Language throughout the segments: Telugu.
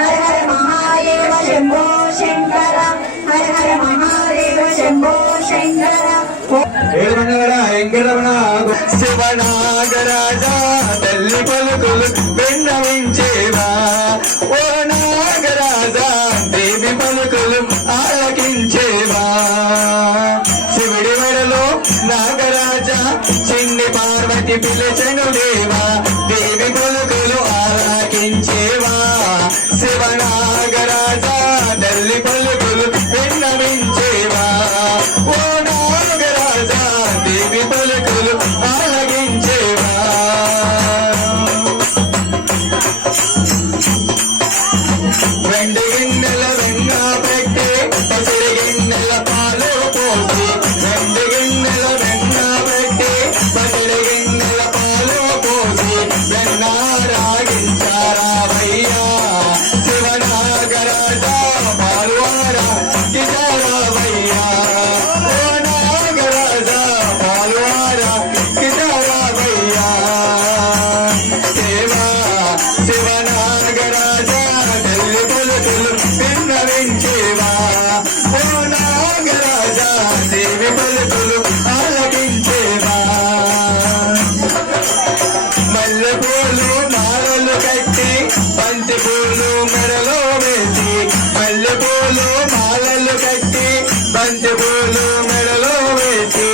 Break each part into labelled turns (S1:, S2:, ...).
S1: హర హర మహాదేవ శంభో శంకర హర హర మహాదేవ శంభో శంకర
S2: ఏమనగడ శివనాగరాజ తల్లి పలుకులు విన్నవించేవా ఓ నాగరాజ దేవి పలుకులు ఆలకించేవా శివుడి వడలో నాగరాజ చిన్ని పార్వతి పిలిచెను దేవా విన్నవించేవా ఓ నాగరాజ దేవి పలుకులు ఆలకించేవా. మల్లె మాలలు కట్టి బంతి పూలు మెడలో వేసి మల్లెపూలు మాలలు కట్టి బంతి పూలు మెడలో వేసి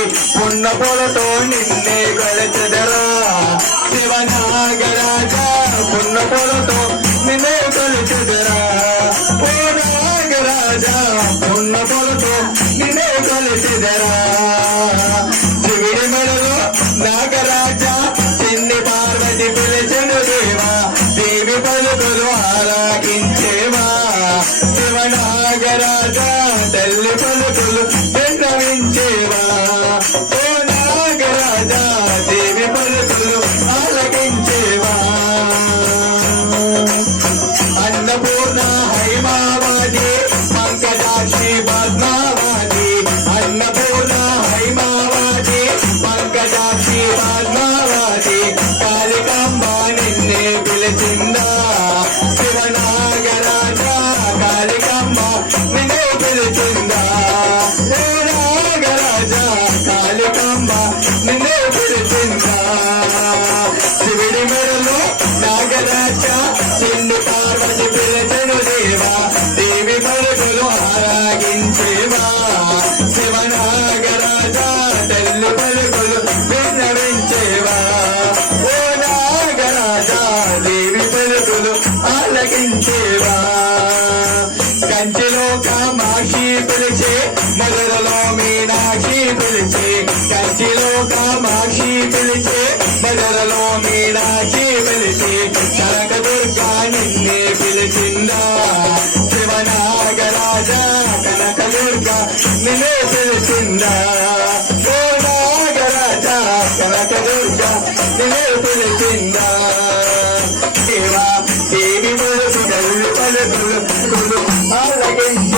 S2: ఉన్న పూలతో నిన్నే కొలచెదరా శివనాగరాజ ఉన్న పూలతో ఉన్న పూలతో నిన్నే కొలచెదరా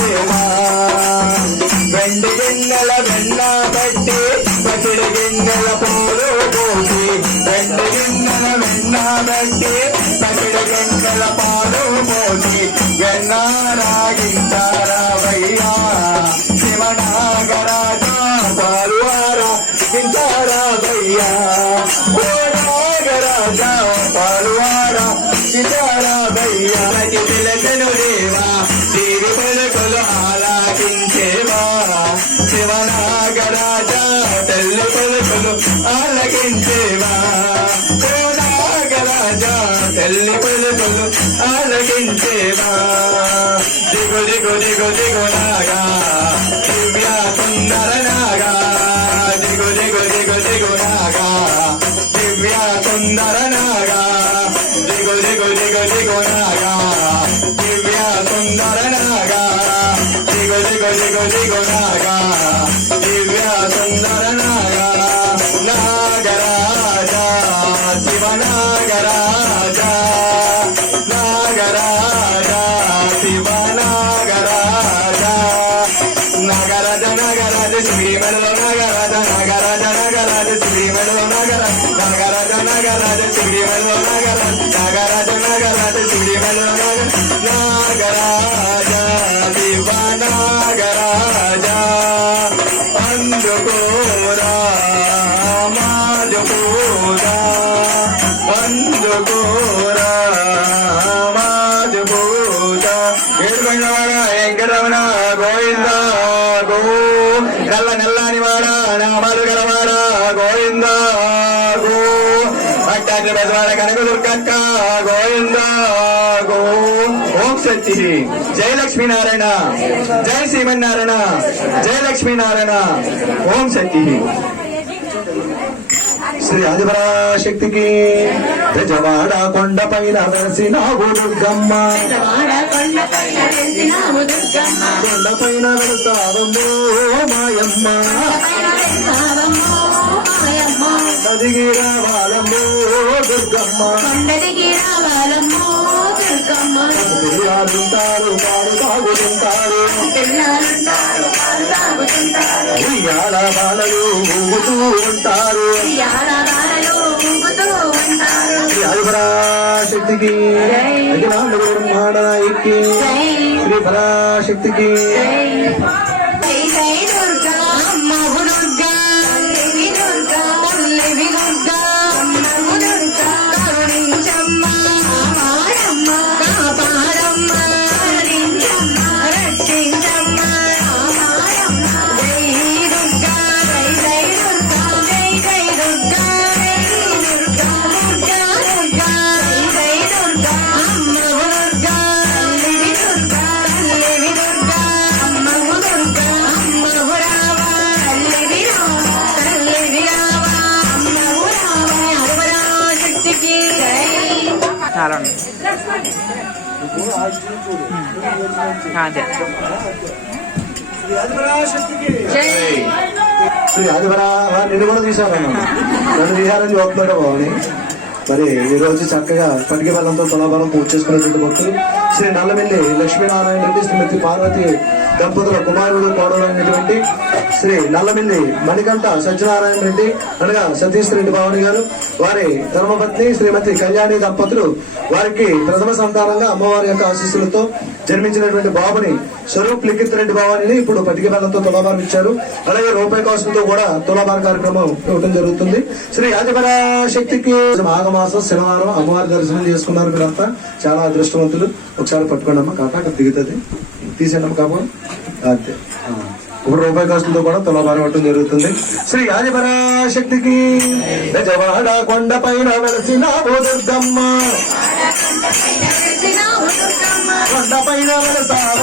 S2: ఆలకించేవా వెండి గిన్నెల వెన్న పెట్టి పసిడి గిన్నెల పూలు పోసి వెండి గిన్నెల వెన్న పెట్టి పసిడి గిన్నెల పాలు పోసి వెన్న శివనాగరాజా పాలువారా గించారావయ్యా ఓ నాగరాజ పాలువారా గించారా తల్లి పలుకులు ఆలకించేవా. దిగు దిగు దిగు దిగు నాగా దివ్య సుందర నాగా. దిగు దిగు దిగు దిగు నాగా దివ్య సుందర నాగరాజ శ్రీమణులు నాగరాజ నాగరాజ నాగరాజ శ్రీమణులు నాగరాజ నాగరాజ నాగరాజ
S3: శ్రీమణులు నాగరాజ నాగరాజ నాగరాజ శ్రీమణులు నాగరాజ శివ నాగరాజ అందుకోరా మాదుకోరా అందుకోరా బెజవాడ కనక దుర్గక్క గోవింద గో ఓం శక్తి జయ లక్ష్మీనారాయణ జయ శ్రీమన్నారాయణ జయ లక్ష్మీనారాయణ ఓం శక్తి శ్రీ ఆదిపరాశక్తికి గజవాడ కొండ పైన వెలసినావు దుర్గమ్మ.
S1: కొండపైన
S3: కొండ పైన వెలసావమ్మో మాయమ్మ.
S1: పైన వెలిసావమ్మో
S3: నదిగి దుర్గమ్మ
S1: రావాలమ్మో దుర్గమ్మ
S3: పిల్లాడుంటారు
S1: పాలు తాగుతుంటారు
S3: ఉయ్యాల బాలలు ఊగుతూ ఉంటారు. బ్రహ్మాండనాయికి
S1: జై.
S3: శ్రీ పరాశక్తికి
S4: అదే.
S1: జై.
S3: శ్రీ ఆదివరా నిన్ను కూడా తీశారన్న నన్ను తీశారని చూస్తున్నాడు బాబుని మరి ఈ రోజు చక్కగా పటిక బలంతో తులాబలం పూజ చేసుకున్నటువంటి భక్తులు శ్రీ నల్లమిల్లి లక్ష్మీనారాయణ రెడ్డి శ్రీమతి పార్వతి దంపతుల కుమారుడు కోడలైనటువంటి శ్రీ నల్లమిల్లి మణికంఠ సత్యనారాయణ రెడ్డి అనగా సతీష్ రెడ్డి భావని గారు వారి ధర్మపత్ని శ్రీమతి కళ్యాణి దంపతులు వారికి ప్రథమ సంతానంగా అమ్మవారి యొక్క ఆశీస్సులతో జన్మించినటువంటి బాబుని స్వరూప్ లిఖిత్ రెడ్డి భావాని ఇప్పుడు పటిక బెల్లంతో తులాభారం ఇచ్చారు. అలాగే రూపాయి కాసులతో కూడా తులాభార కార్యక్రమం ఇవ్వడం జరుగుతుంది. శ్రీ ఆదిపర శక్తికి మాఘమాసం శనివారం అమ్మవారి దర్శనం చేసుకున్నారు మీరంతా. చాలా అదృష్టవంతులు. ఒకసారి పట్టుకోండి అమ్మ కాక అక్కడ దిగుతుంది. తీసేయండి అమ్మ కాపా అంతే ఇప్పుడు రూపాయి కాసులతో కూడా తులాభారం ఇవ్వడం జరుగుతుంది. శ్రీ ఆదిపర శక్తికి. గజవాడ కొండ పైన వెలసిన
S1: వెలిసినావు దుర్గమ్మ.
S3: కొండ పైన వెలసావ